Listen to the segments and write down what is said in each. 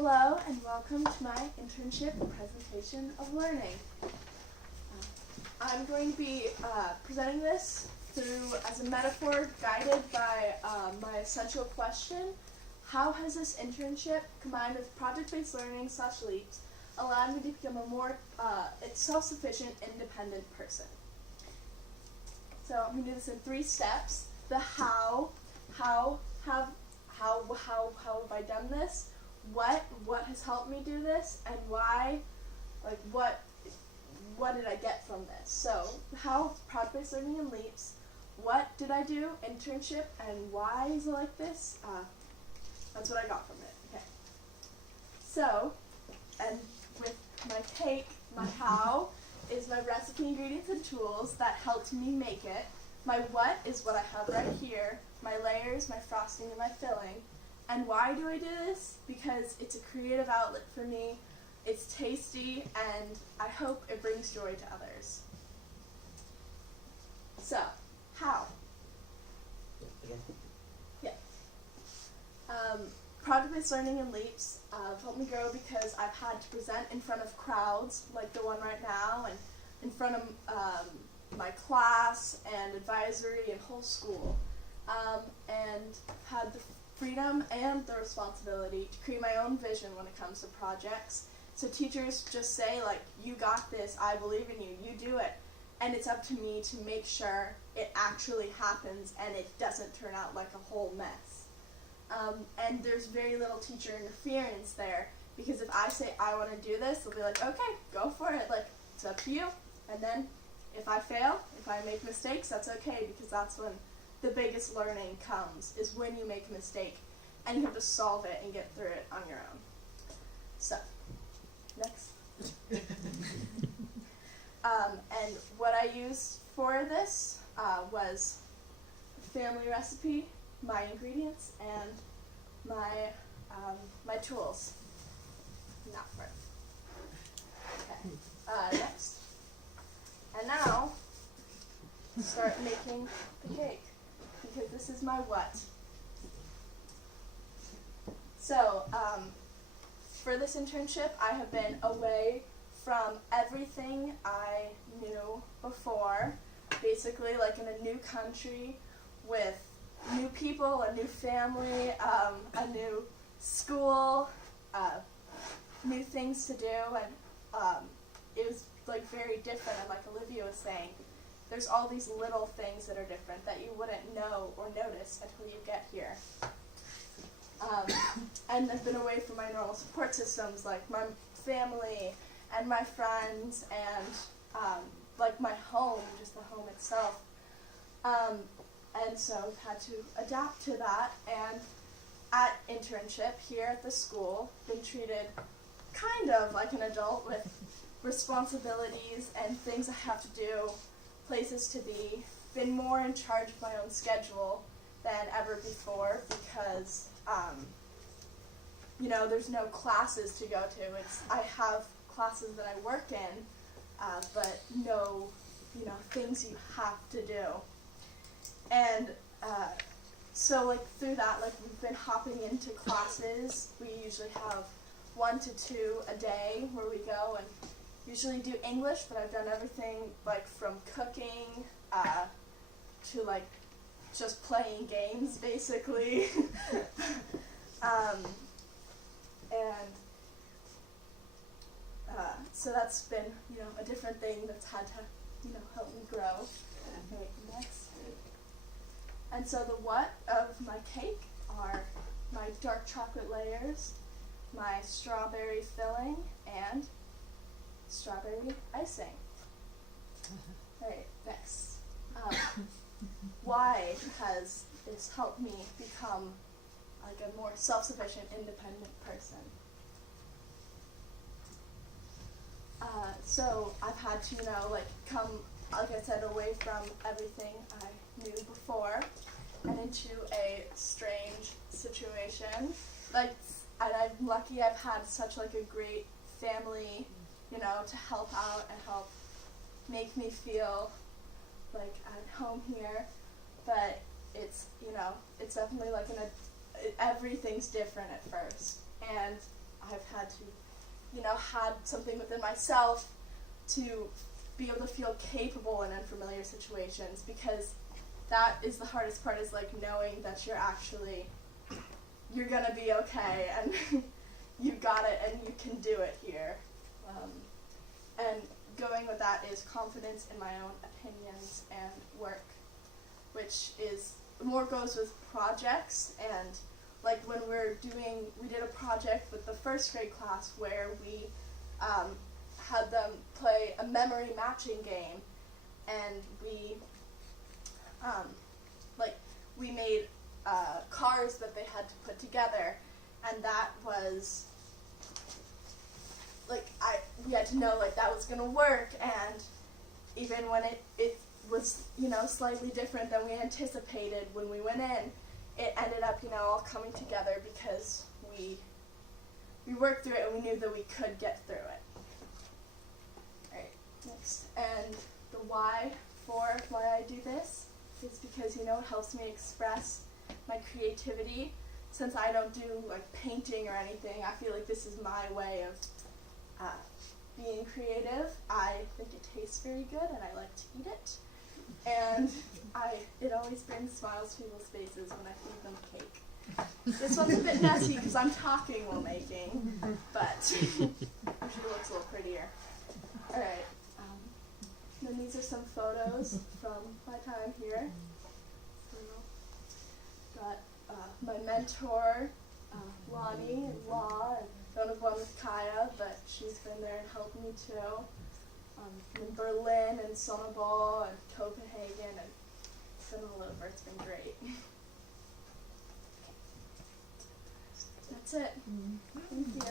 Hello and welcome to my Internship Presentation of Learning. I'm going to be presenting this as a metaphor guided by my essential question: how has this internship combined with project-based learning / leaps allowed me to become a more self-sufficient, independent person? So I'm going to do this in 3 steps. The how have I done this? What has helped me do this, and why? Like what did I get from this? So how, project-based learning and leaps. What did I do? Internship, and why is it like this? That's what I got from it. Okay. So, and with my cake, my how is my recipe, ingredients, and tools that helped me make it. My what is what I have right here. My layers, my frosting, and my filling. And why do I do this? Because it's a creative outlet for me. It's tasty, and I hope it brings joy to others. So, how? Yeah. Project-based learning and leaps helped me grow because I've had to present in front of crowds like the one right now, and in front of my class and advisory and whole school, and had the freedom and the responsibility to create my own vision when it comes to projects. So teachers just say, like, you got this, I believe in you, you do it. And it's up to me to make sure it actually happens and it doesn't turn out like a whole mess. And there's very little teacher interference there, because if I say I want to do this, they'll be like, okay, go for it, like, it's up to you. And then if I fail, if I make mistakes, that's okay, because that's when the biggest learning comes, is when you make a mistake and you have to solve it and get through it on your own. So, next. And what I used for this was a family recipe, my ingredients, and my tools. Not for it. Okay. Next. And now, start making the cake, because this is my what. So, for this internship, I have been away from everything I knew before, basically like in a new country with new people, a new family, a new school, new things to do, and it was like very different. And like Olivia was saying, there's all these little things that are different that you wouldn't know or notice until you get here. And I've been away from my normal support systems, like my family and my friends, and like my home, just the home itself. And so I've had to adapt to that, and at internship here at the school, been treated kind of like an adult with responsibilities and things I have to do, places to be, been more in charge of my own schedule than ever before, because there's no classes to go to. I have classes that I work in, but no, things you have to do. And so like through that, like we've been hopping into classes. We usually have 1 to 2 a day where we go and usually do English, but I've done everything like from cooking to like just playing games, basically. So that's been, a different thing that's had to, help me grow. Okay, next. And so the what of my cake are my dark chocolate layers, my strawberry filling, and strawberry icing. Alright, next. Why has this helped me become like a more self-sufficient, independent person? So I've had to, come, like I said, away from everything I knew before and into a strange situation. And I'm lucky I've had such like a great family, to help out and help make me feel like at home here. But it's, it's definitely like everything's different at first. And I've had to, had something within myself to be able to feel capable in unfamiliar situations, because that is the hardest part, is like knowing that you're gonna be okay and you got it and you can do it here. And going with that is confidence in my own opinions and work, which is more goes with projects. And like when we did a project with the first grade class where we had them play a memory matching game, and we made cars that they had to put together, and that was we had to know that was gonna work, and even when it was slightly different than we anticipated when we went in, it ended up all coming together because we worked through it and we knew that we could get through it. Alright, next. And the why for why I do this is because it helps me express my creativity. Since I don't do painting or anything, I feel like this is my way of being creative. I think it tastes very good and I like to eat it. And it always brings smiles to people's faces when I feed them cake. This one's a bit messy because I'm talking while making, but usually it looks a little prettier. Alright, then these are some photos from my time here. So, got my mentor, Lonnie, and Law, and don't have one with Kaya, but she's been there and helped me too. In Berlin and Sonneball and Copenhagen, and it's been all over. It's been great. That's it. Thank you.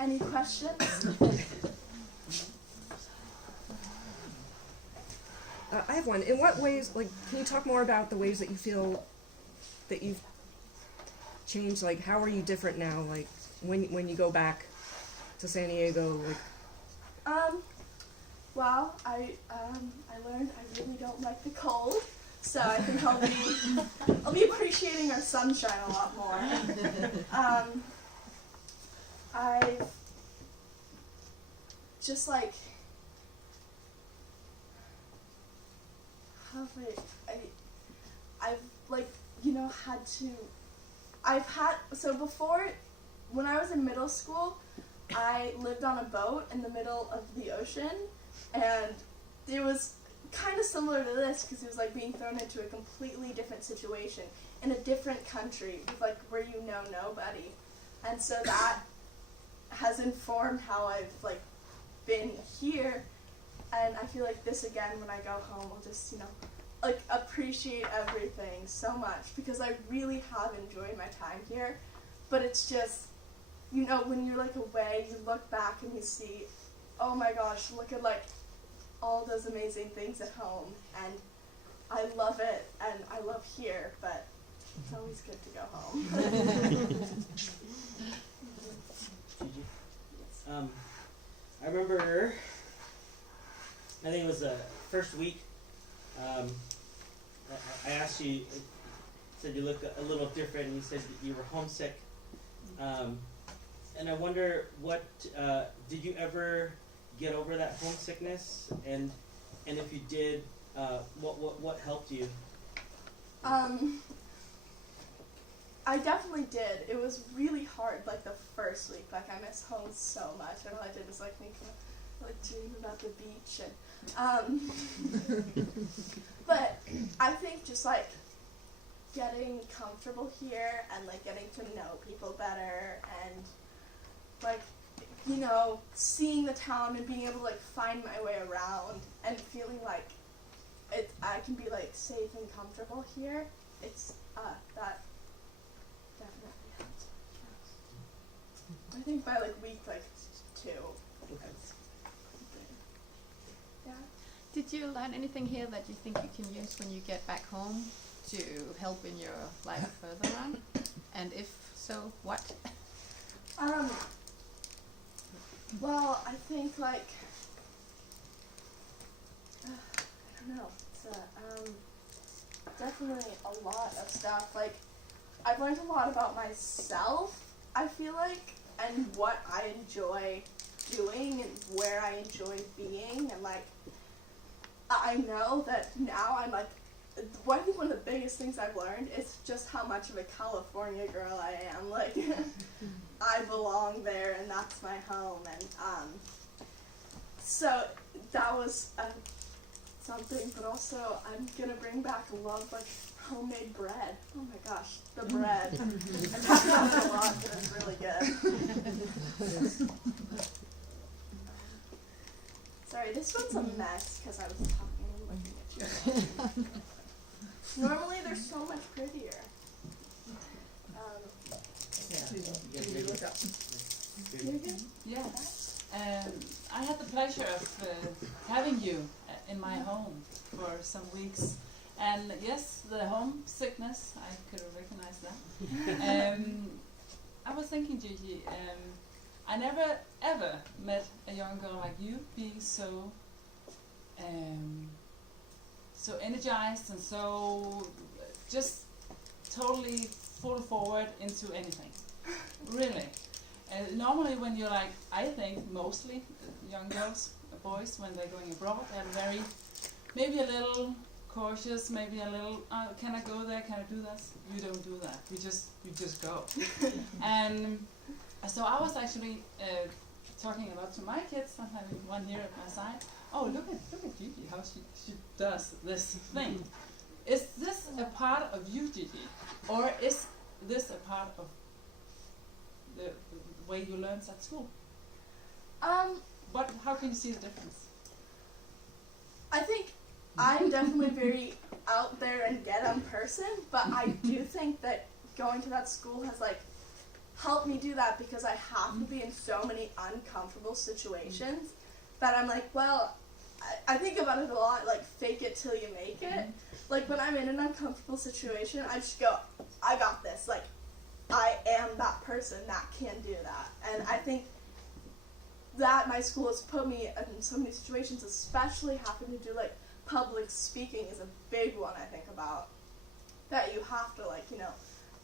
Any questions? I have one. In what ways, can you talk more about the ways that you feel that you've changed? How are you different now? When you go back to San Diego, Well, I learned I really don't like the cold, so I think I'll be appreciating our sunshine a lot more. I've just so before, when I was in middle school, I lived on a boat in the middle of the ocean, and it was kind of similar to this because it was being thrown into a completely different situation in a different country with where you know nobody, and so that has informed how I've been here. And I feel this again when I go home, I'll just appreciate everything so much, because I really have enjoyed my time here. But it's just, when you're away, you look back and you see, oh my gosh, look at all those amazing things at home, and I love it and I love here, but it's always good to go home. Gigi? Yes. I remember, I think it was the first week, I asked you, said you looked a little different, and you said that you were homesick. And I wonder, did you ever get over that homesickness? And if you did, what helped you? I definitely did. It was really hard, the first week. I missed home so much, and all I did was think dream about the beach, and but I think just getting comfortable here and getting to know people better, and seeing the town and being able to find my way around and feeling I can be safe and comfortable here. It's that definitely helps. I think by week 2. Yeah. Did you learn anything here that you think you can use when you get back home to help in your life further on? And if so, what? Well, I think I don't know. It's definitely a lot of stuff. Like, I've learned a lot about myself, I feel like, and what I enjoy doing and where I enjoy being. And, like, I know that now I'm, like, I think one of the biggest things I've learned is just how much of a California girl I am. Like, I belong there, and that's my home. And, so that was something, but also I'm gonna bring back a lot of, like, homemade bread. Oh my gosh, the bread. I talk about it a lot, but it's really good. Sorry, this one's a mess because I was talking and looking at you. Normally they're so much prettier. Yeah. I had the pleasure of having you in my home for some weeks. And yes, the homesickness, I could recognize that. I was thinking, Gigi, I never ever met a young girl like you being so so energized and so just totally full forward into anything. Really. Normally when you're like, I think mostly young girls, boys, when they're going abroad, they're very, maybe a little cautious, maybe a little, can I go there, can I do this? You don't do that, you just go. And so I was actually talking a lot to my kids, I'm having one here at my side. Oh, look at Gigi, how she does this thing. Is this a part of you, Gigi? Or is this a part of the way you learn at school? How can you see the difference? I think I'm definitely very out there and get 'em person, but I do think that going to that school has, like, helped me do that because I have to be in so many uncomfortable situations that I'm like, well, I think about it a lot, like, fake it till you make it. Like, when I'm in an uncomfortable situation, I just go, I got this. Like, I am that person that can do that. And I think that my school has put me in so many situations, especially having to do, like, public speaking is a big one I think about. That you have to, like, you know,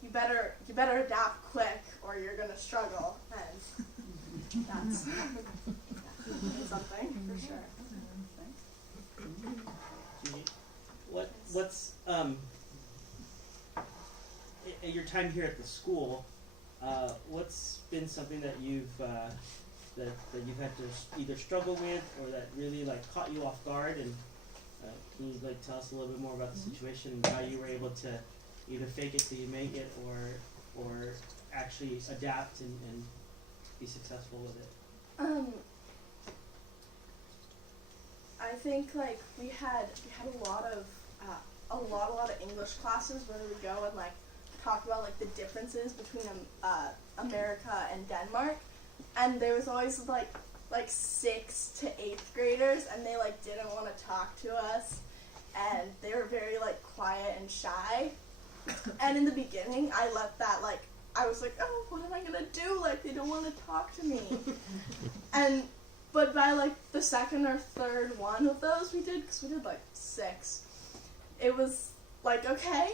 you better adapt quick or you're gonna struggle, and that's something for sure. What's at your time here at the school, what's been something that you've that you've had to either struggle with or that really, like, caught you off guard? And can you, like, tell us a little bit more about the situation and how you were able to either fake it till you make it or actually adapt and be successful with it? I think, like, we had a lot of English classes where we go and, like, talk about, like, the differences between America and Denmark, and there was always like 6th to 8th graders, and they, like, didn't want to talk to us, and they were very, like, quiet and shy. And in the beginning, I let that, like, I was like, oh, what am I gonna do? Like, they don't want to talk to me. But by, like, the second or third one of those we did, because we did, like, 6, it was like, okay,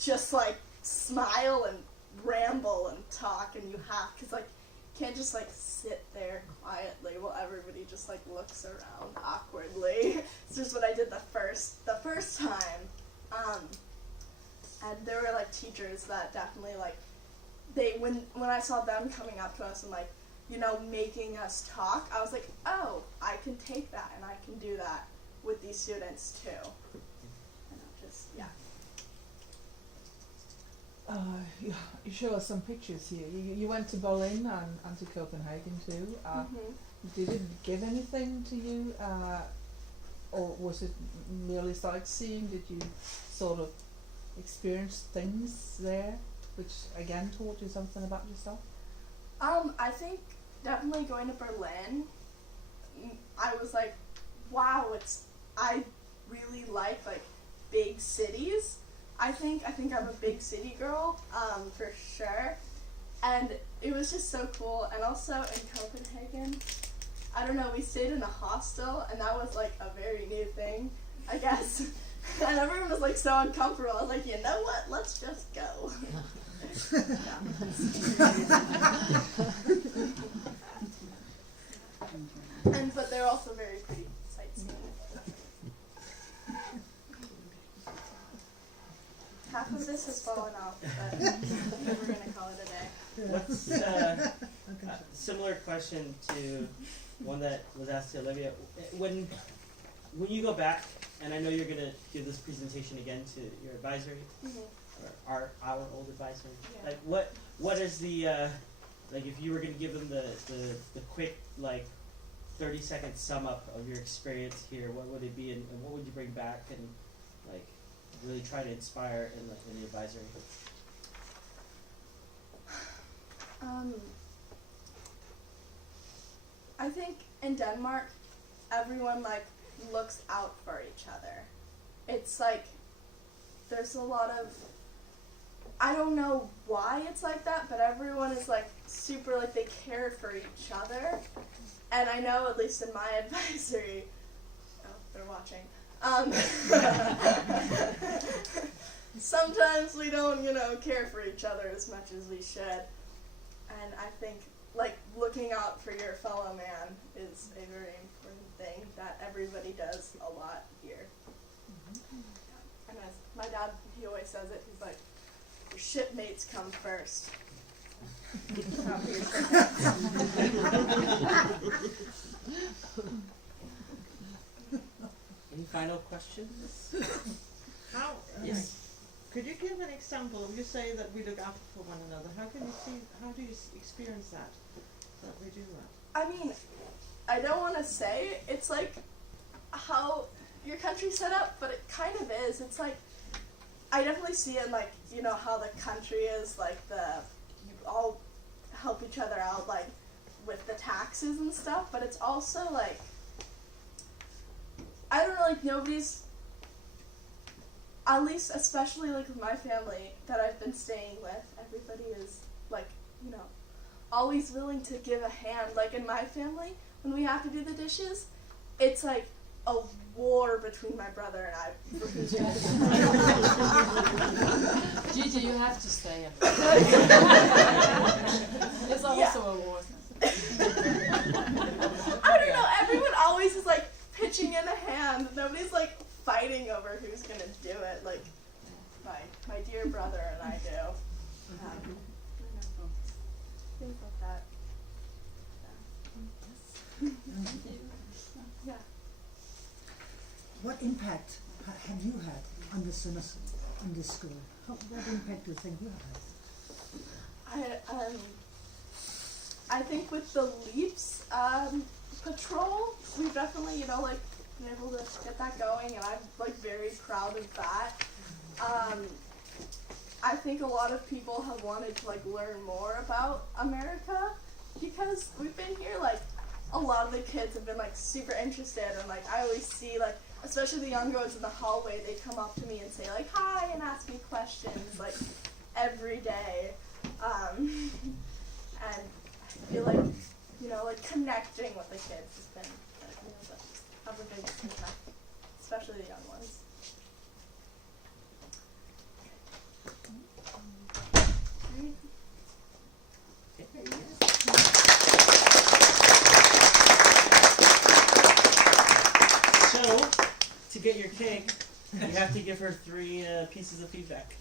just, like, smile and ramble and talk, and you have, because, like, you can't just, like, sit there quietly while everybody just, like, looks around awkwardly. It's just what I did the first time. And there were, like, teachers that definitely, like, when I saw them coming up to us and, like, you know, making us talk, I was like, oh, I can take that and I can do that with these students too. And I'll just, yeah. You show us some pictures here. You went to Berlin and to Copenhagen too. Did it give anything to you, or was it merely sightseeing? Did you sort of experience things there, which again taught you something about yourself? I think definitely going to Berlin, I was like, wow, I really like big cities. I think I'm a big city girl, for sure. And it was just so cool. And also in Copenhagen, I don't know, we stayed in a hostel, and that was like a very new thing, I guess. And everyone was like so uncomfortable. I was like, you know what? Let's just go. But they're also very pretty sights. Half of this has fallen off, but we're gonna call it a day. What's similar question to one that was asked to Olivia? When you go back, and I know you're gonna give this presentation again to your advisory, or our old advisory. Yeah. Like what is the like if you were gonna give them the quick like 30-second sum up of your experience here, what would it be, and what would you bring back and like really try to inspire in the advisory? I think in Denmark, everyone like looks out for each other. It's like there's a lot of, I don't know why it's like that, but everyone is like super like they care for each other. And I know at least in my advisory, oh, they're watching. Sometimes we don't, care for each other as much as we should. And I think like looking out for your fellow man is a very important thing that everybody does a lot here. And as my dad, he always says it, he's like, your shipmates come first. Not your Any final questions? How? Yes. Could you give an example? You say that we look after for one another. How do you experience that we do that? I mean, I don't want to say it's like how your country's set up, but it kind of is. It's like, I definitely see it like, how the country is, like you all help each other out, like, with the taxes and stuff, but it's also like, I don't know, like, nobody's, at least, especially, like, with my family that I've been staying with, everybody is, like, always willing to give a hand. Like, in my family, when we have to do the dishes, it's, like, a war between my brother and I for who's doing it. Gigi, you have to stay. It's also a war. I don't know, everyone always is, like, pitching in a hand. Nobody's, like, fighting over who's gonna do it, like my dear brother and I do. Things like that. Yeah. What impact have you had on this semester, on this school? What impact do you think you have had? I think with the Leaps patrol, we've definitely, been able to get that going, and I'm, like, very proud of that. I think a lot of people have wanted to, like, learn more about America, because we've been here, like, a lot of the kids have been, like, super interested, and, like, I always see, like, especially the young girls in the hallway, they come up to me and say, like, hi, and ask me questions, like, every day. And I feel like, like, connecting with the kids has been, have a big impact, especially the young ones. So, to get your cake, you have to give her 3 pieces of feedback.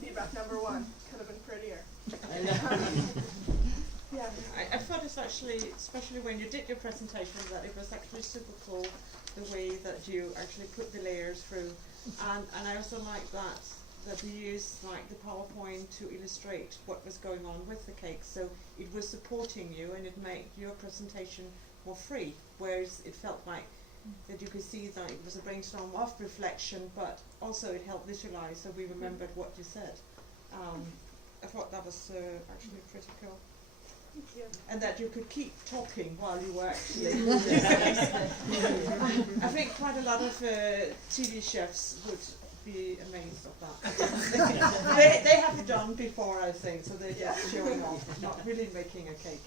Feedback number 1, could have been prettier. I know. Yeah. I thought it's actually, especially when you did your presentation, that it was actually super cool the way that you actually put the layers through, and I also like that you used like the PowerPoint to illustrate what was going on with the cake, so it was supporting you and it made your presentation more free, whereas it felt like that you could see that it was a brainstorm of reflection, but also it helped visualize, so we remembered what you said. I thought that was actually pretty cool. Thank you. And that you could keep talking while you were actually. I think quite a lot of TV chefs would be amazed of that. They have it done before, I think, so they're just showing off, not really making a cake.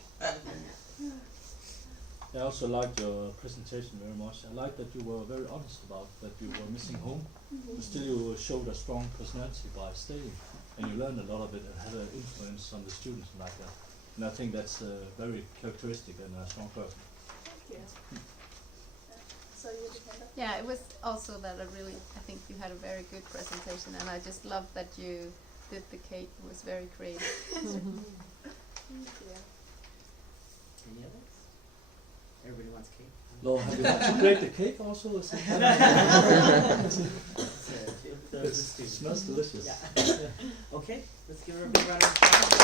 I also liked your presentation very much. I liked that you were very honest about that you were missing home, but still you showed a strong personality by staying, and you learned a lot of it and had an influence on the students like that. And I think that's very characteristic and a strong person. Thank you. So you defend it? Yeah, it was also that I think you had a very good presentation, and I just loved that you did the cake. It was very creative. Thank you. Any others? Everybody wants cake. Lo, have you had to grate the cake also? Is it it smells delicious. Yeah. Okay, let's give her a big round of applause.